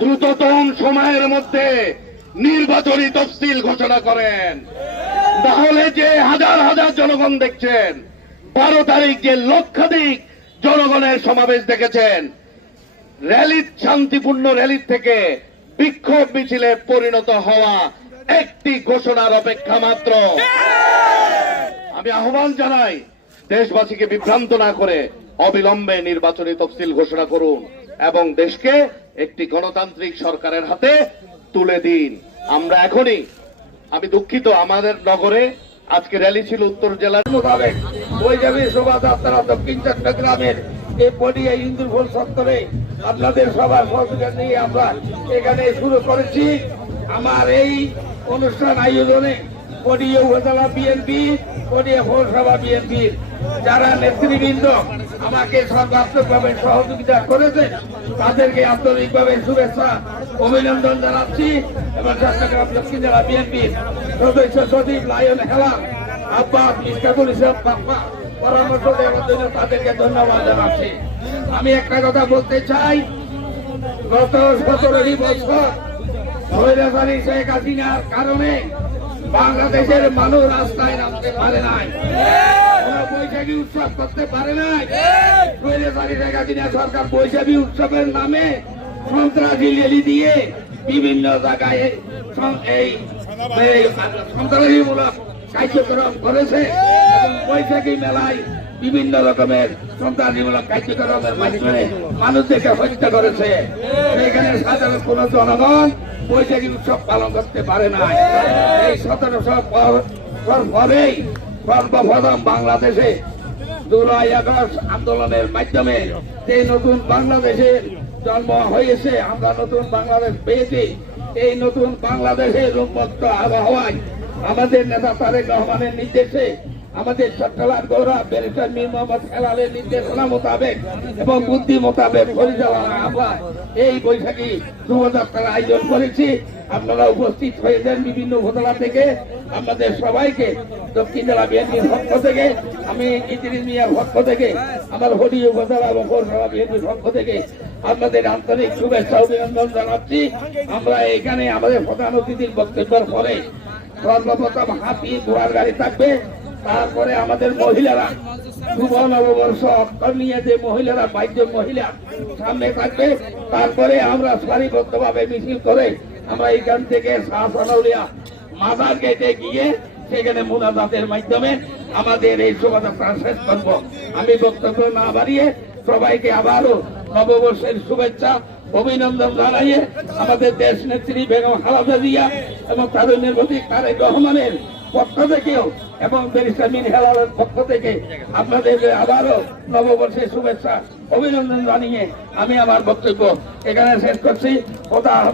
দ্রুততম সময়ের মধ্যে নির্বাচনী তফসিল ঘোষণা করেন। তাহলে যে হাজার হাজার জনগণ দেখছেন, বারো তারিখ যে লক্ষাধিক জনগণের সমাবেশ দেখেছেন, র্যালির, শান্তিপূর্ণ র্যালির থেকে বিক্ষোভ মিছিলে পরিণত হওয়া একটি ঘোষণার অপেক্ষা মাত্র। আমি আহ্বান জানাই, দেশবাসীকে বিভ্রান্ত না করে অবিলম্বে নির্বাচনী তফসিল ঘোষণা করুন এবং দেশকে একটি গণতান্ত্রিক সরকারের হাতে তুলে দিন। আমরা এখনই, আমি দুঃখিত, আমাদের নগরে আজকে র্যালি ছিল উত্তর জেলার মোতাবেক। বৈজাবী শোভাযাত্রা দক্ষিণ চট্টগ্রামের এই পডিয়া ইন্দুর ফুল সত্তরে আপনাদের সবার সহযোগিতা নিয়ে আমরা এখানে শুরু করেছি। আমার এই অনুষ্ঠান আয়োজনে পডিয়া উপজেলা বিএনপি পডিয়া পৌরসভা বিএনপির যারা নেতৃবৃন্দ আমাকে সহযোগিতা করেছেন, তাদেরকে আন্তরিকভাবে শুভেচ্ছা, অভিনন্দন জানাচ্ছি এবং চট্টগ্রাম দক্ষিণ জেলা বিএনপির সদস্য সচিব লায়ন ইস্কাতুল ইসলাম বাপ্পা পরামর্শ দেওয়ার জন্য তাদেরকে ধন্যবাদ জানাচ্ছি। আমি একটা কথা বলতে চাই, গত সতেরোটি বছর শেখ হাসিনার কারণে বাংলাদেশের মানুষ রাস্তায় নামতে পারে নাই। বৈশাখী উৎসব করতে পারে নাই। সরকার বৈশাখী উৎসবের নামে সন্ত্রাসী দিয়ে বিভিন্ন জায়গায় এই সন্ত্রাসীমূলক করেছে। এবং বৈশাখী মেলায় বিভিন্ন রকমের সন্ত্রাসীমূলক কার্যক্রমের মাধ্যমে মানুষদেরকে হত্যা করেছে। এখানে সাধারণ কোন জনগণ বৈশাখী উৎসব পালন করতে পারে না। এই সতেরোশো পরেই সর্বপ্রথম বাংলাদেশে জুলাই আগস্ট আন্দোলনের মাধ্যমে যে নতুন বাংলাদেশের জন্ম হয়েছে, আমরা নতুন বাংলাদেশ পেয়েছি। এই নতুন বাংলাদেশের উন্মুক্ত আবহাওয়ায় আমাদের নেতা তারেক রহমানের নির্দেশে আমাদের চট্টগ্রাম গৌরব ব্যারিস্টার মীর মোহাম্মদ হেলালের নির্দেশনা মোতাবেক এবং বুদ্ধি মোতাবেক পরিচালনা আমরা এই বৈশাখী শোভাযাত্রার আয়োজন করেছি। আপনারা উপস্থিত হয়েছেন বিভিন্ন উপজেলা থেকে। আমাদের সবাইকে, দক্ষিণ জেলা বিএনপির পক্ষ থেকে, আমি ইতিরিস মিয়ার পক্ষ থেকে, আমার হরি উপজেলা এবং পৌরসভা বিএনপির পক্ষ থেকে আপনাদের আন্তরিক শুভেচ্ছা, অভিনন্দন জানাচ্ছি। আমরা এখানে আমাদের প্রধান অতিথির বক্তব্যের পরে সর্বপ্রথম হাতি ঘোড়ার গাড়ি থাকবে। তারপরে আমাদের মহিলারা নববর্ষ অক্ষর নিয়ে যে মহিলারা বাইশ মহিলা সামনে থাকবে। তারপরে আমরা সারিবদ্ধভাবে মিছিল করে আমরা এখান থেকে শাহসানৌলিয়া মাদার গেটে গিয়ে সেখানে মোনাজাতের মাধ্যমে আমাদের এই শোভাযাত্রা শেষ করব। আমি বক্তব্য না বাড়িয়ে সবাইকে আবারও নববর্ষের শুভেচ্ছা, অভিনন্দন জানাইয়ে আমাদের দেশ নেত্রী বেগম খালাদা জিয়া এবং তাদের নির্বাচিত তারেক রহমানের পক্ষ থেকেও এবং ব্যারিস্টার মিন হেলালের পক্ষ থেকে আপনাদের আবারও নববর্ষের শুভেচ্ছা, অভিনন্দন জানিয়ে আমি আমার বক্তব্য এখানে শেষ করছি। কথা হবে